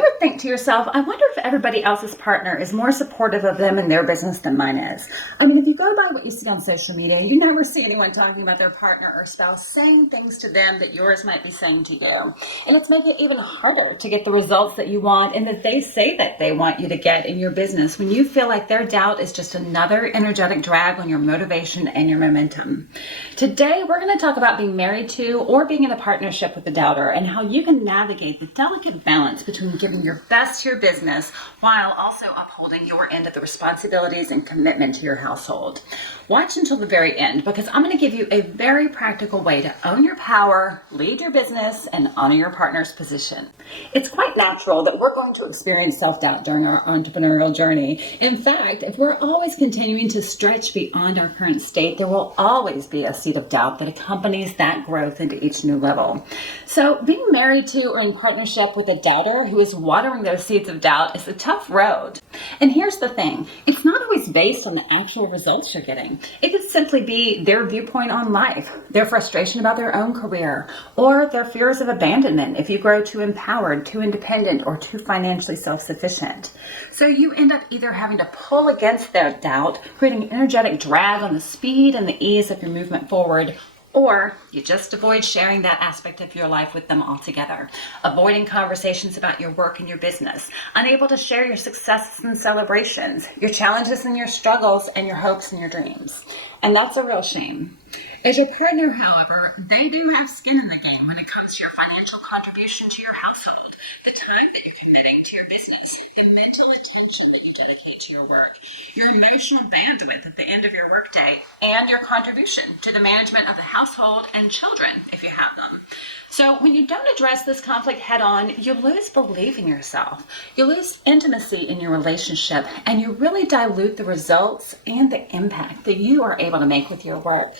you ever think to yourself, I wonder if everybody else's partner is more supportive of them and their business than mine is? I mean, if you go by what you see on social media, you never see anyone talking about their partner or spouse saying things to them that yours might be saying to you. And let's make it even harder to get the results that you want and that they say that they want you to get in your business when you feel like their doubt is just another energetic drag on your motivation and your momentum. Today, we're going to talk about being married to or being in a partnership with a doubter and how you can navigate the delicate balance between giving your best to your business while also upholding your end of the responsibilities and commitment to your household. Watch until the very end because I'm going to give you a very practical way to own your power, lead your business, and honor your partner's position. It's quite natural that we're going to experience self-doubt during our entrepreneurial journey. In fact, if we're always continuing to stretch beyond our current state, there will always be a seed of doubt that accompanies that growth into each new level. So being married to or in partnership with a doubter who is watering those seeds of doubt is a tough road. And here's the thing, it's not always based on the actual results you're getting. It could simply be their viewpoint on life, their frustration about their own career, or their fears of abandonment if you grow too empowered, too independent, or too financially self-sufficient. So you end up either having to pull against their doubt, creating an energetic drag on the speed and the ease of your movement forward, or you just avoid sharing that aspect of your life with them altogether, avoiding conversations about your work and your business, unable to share your successes and celebrations, your challenges and your struggles, and your hopes and your dreams. And that's a real shame. As your partner, however, they do have skin in the game when it comes to your financial contribution to your household, the time that you're committing to your business, the mental attention that you dedicate to your work, your emotional bandwidth at the end of your workday, and your contribution to the management of the household and children if you have them. So when you don't address this conflict head on, you lose belief in yourself, you lose intimacy in your relationship, and you really dilute the results and the impact that you are able to make with your work.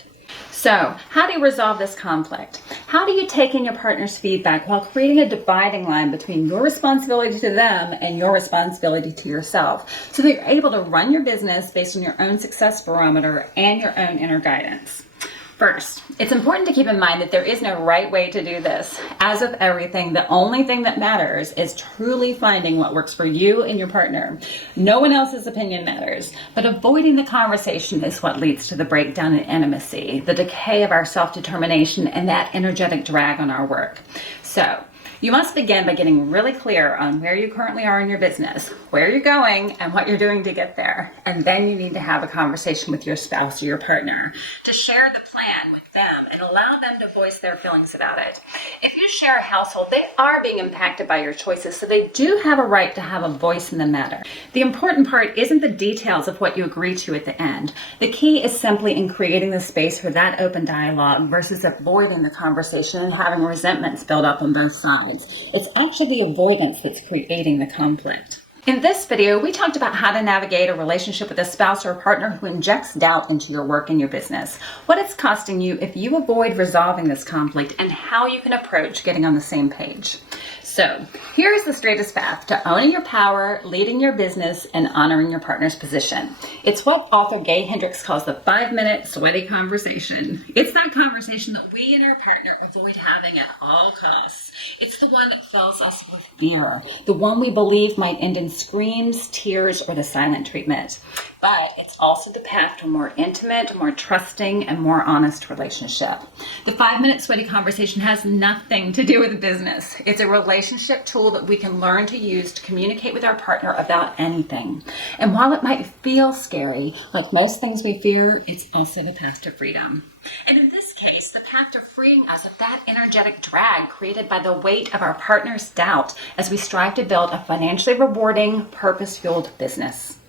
So, how do you resolve this conflict? How do you take in your partner's feedback while creating a dividing line between your responsibility to them and your responsibility to yourself so that you're able to run your business based on your own success barometer and your own inner guidance? First, it's important to keep in mind that there is no right way to do this. As with everything, the only thing that matters is truly finding what works for you and your partner. No one else's opinion matters, but avoiding the conversation is what leads to the breakdown in intimacy, the decay of our self-determination, and that energetic drag on our work. So, you must begin by getting really clear on where you currently are in your business, where you're going, and what you're doing to get there. And then you need to have a conversation with your spouse or your partner to share the plan with them and allow them to voice their feelings about it. If you share a household, they are being impacted by your choices, so they do have a right to have a voice in the matter. The important part isn't the details of what you agree to at the end. The key is simply in creating the space for that open dialogue versus avoiding the conversation and having resentments build up on both sides. It's actually the avoidance that's creating the conflict. In this video, we talked about how to navigate a relationship with a spouse or a partner who injects doubt into your work and your business, what it's costing you if you avoid resolving this conflict, and how you can approach getting on the same page. So, here's the straightest path to owning your power, leading your business, and honoring your partner's position. It's what author Gay Hendricks calls the 5-minute sweaty conversation. It's that conversation that we and our partner avoid having at all costs. It's the one that fills us with fear, the one we believe might end in screams, tears, or the silent treatment. But it's also the path to a more intimate, more trusting, and more honest relationship. The 5-minute sweaty conversation has nothing to do with business. It's a relationship tool that we can learn to use to communicate with our partner about anything. And while it might feel scary, like most things we fear, it's also the path to freedom. And in this case, the path to freeing us of that energetic drag created by the weight of our partner's doubt as we strive to build a financially rewarding, purpose-fueled business.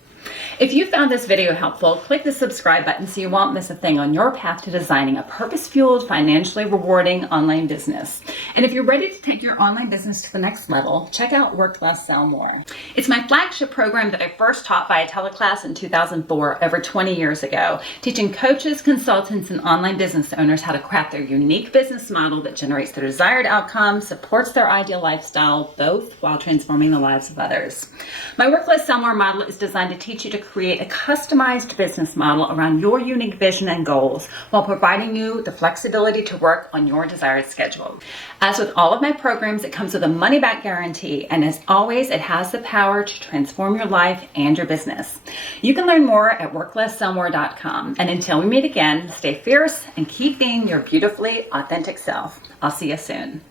If you found this video helpful, click the subscribe button so you won't miss a thing on your path to designing a purpose-fueled, financially rewarding online business. And if you're ready to take your online business to the next level, check out Work Less, Sell More. It's my flagship program that I first taught via teleclass in 2004, over 20 years ago, teaching coaches, consultants, and online business owners how to craft their unique business model that generates their desired outcome, supports their ideal lifestyle, both while transforming the lives of others. My Work Less, Sell More model is designed to teach you to create a customized business model around your unique vision and goals while providing you the flexibility to work on your desired schedule. As with all of my programs, it comes with a money-back guarantee, and as always, it has the power to transform your life and your business. You can learn more at worklesssellmore.com. And until we meet again, stay fierce and keep being your beautifully authentic self. I'll see you soon.